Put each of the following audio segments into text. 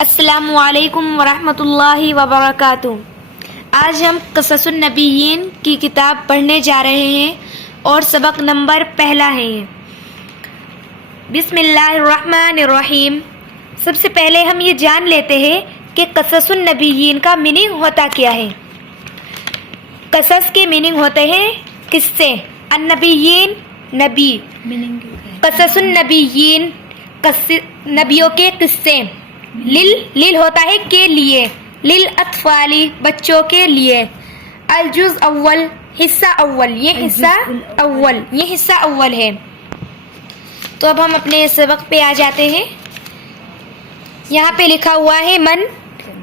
السلام علیکم ورحمۃ اللہ وبرکاتہ۔ آج ہم قصص النبیین کی کتاب پڑھنے جا رہے ہیں اور سبق نمبر پہلا ہے یہ۔ بسم اللہ الرحمن الرحیم۔ سب سے پہلے ہم یہ جان لیتے ہیں کہ قصص النبیین کا میننگ ہوتا کیا ہے۔ قصص کے میننگ ہوتے ہیں قصے، النبیین نبی، قصص النبیین نبیوں کے قصے، لیل ہوتا ہے کے لیے، للاطفال بچوں کے لیے، الجزء اول حصہ اول، یہ حصہ اول ہے۔ تو اب ہم اپنے سبق پہ آ جاتے ہیں۔ یہاں پہ لکھا ہوا ہے من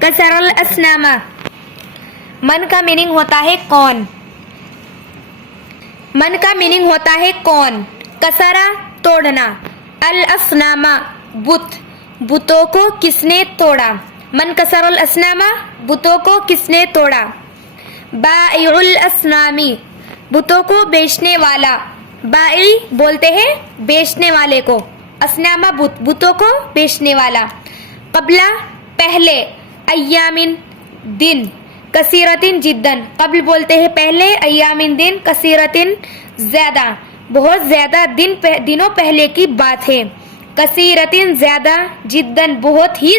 کسر الاسنام۔ من کا میننگ ہوتا ہے کون، من کا میننگ ہوتا ہے کون، کسرا توڑنا، الاسنام بت، بتوں کو کس نے توڑا، من کسر الاسنام بتوں کو کس نے توڑا، بائع الاسنامی بتوں کو بیچنے والا، بائی بولتے ہیں بیچنے والے کو، اسنام بت، بتوں کو بیچنے والا، قبل پہلے، ایامن دن، کثیرتن جدن، قبل بولتے ہیں پہلے، ایامن دن، کثیرتن زیادہ، بہت زیادہ دنوں پہلے کی بات ہے، کثیرتن زیادہ، جدن بہت ہی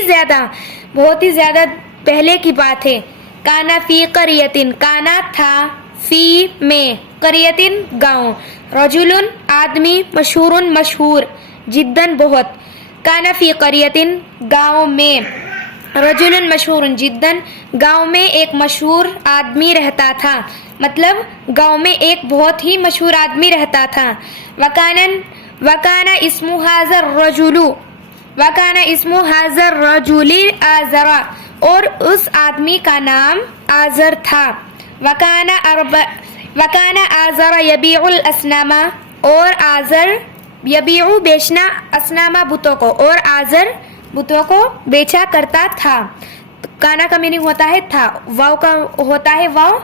زیادہ پہلے کی بات ہے، کانا فی قریتن، کانا تھا، فی میں، قریتن گاؤں، رجل آدمی، مشہور مشہور، جدن بہت، کانا فی قریتن گاؤں میں، رجل مشہور جدن گاؤں میں ایک مشہور آدمی رہتا تھا، مطلب گاؤں میں ایک بہت ہی مشہور آدمی رہتا تھا، وکانا اسم ھذا الرجل، وکانا اسم ھذا الرجل آزرا، اور اس آدمی کا نام آزر تھا، وکانا آزر یبیع الاسنام، اور آزر یبیع بیچنا، اسنام بتوں کو، اور آزر بتوں کو بیچا کرتا تھا۔ کانا کا میننگ ہوتا ہے تھا، واو کا ہوتا ہے واو،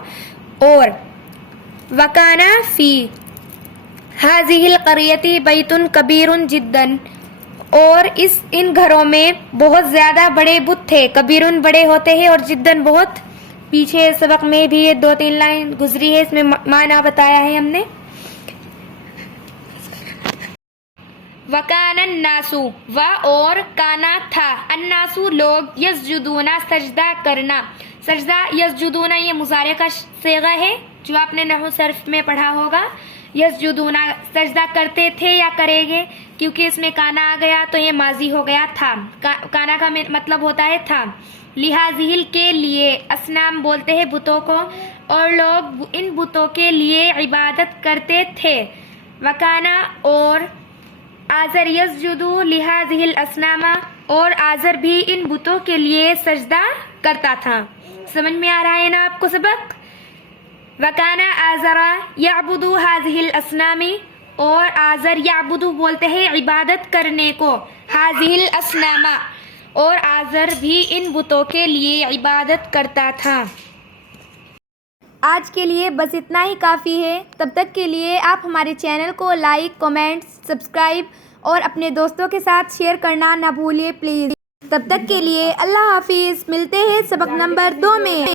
اور وکانا فی ھذہ القریۃ بیت کبیر جدا، اور ان گھروں میں بہت زیادہ بڑے بت تھے، کبیرن بڑے ہوتے ہیں اور جدن بہت، پیچھے سبق میں بھی یہ 2-3 لائن گزری ہے، اس میں معنی بتایا ہے ہم نے۔ وَكَانَ النَّاسُ، اور کانا تھا، الناس لوگ، یسجدون سجدہ کرنا، سجدہ یسجدون یہ مضارع کا صیغہ ہے جو آپ نے نحو صرف میں پڑھا ہوگا، یسجدون سجدہ کرتے تھے یا کریں گے، کیونکہ اس میں کانا آ گیا تو یہ ماضی ہو گیا تھا، کانا کا مطلب ہوتا ہے تھا، لہٰذا کے لیے، اسنام بولتے ہیں بتوں کو، اور لوگ ان بتوں کے لیے عبادت کرتے تھے، وکانا اور آزر یسجدو لہذہ الاسنام، اور آزر بھی ان بتوں کے لیے سجدہ کرتا تھا۔ سمجھ میں آ رہا ہے نا آپ کو سبق؟ وکانا آزر یعبد ھذہ الاسنام، اور آزر یعبد بولتے ہیں عبادت کرنے کو، ھذہ الاسنام، اور آزر بھی ان بتوں کے لیے عبادت کرتا تھا۔ آج کے لیے بس اتنا ہی کافی ہے۔ تب تک کے لیے آپ ہمارے چینل کو لائک، کمنٹ، سبسکرائب اور اپنے دوستوں کے ساتھ شیئر کرنا نہ بھولیے پلیز۔ تب تک کے لیے اللہ حافظ، ملتے ہیں سبق نمبر 2 میں۔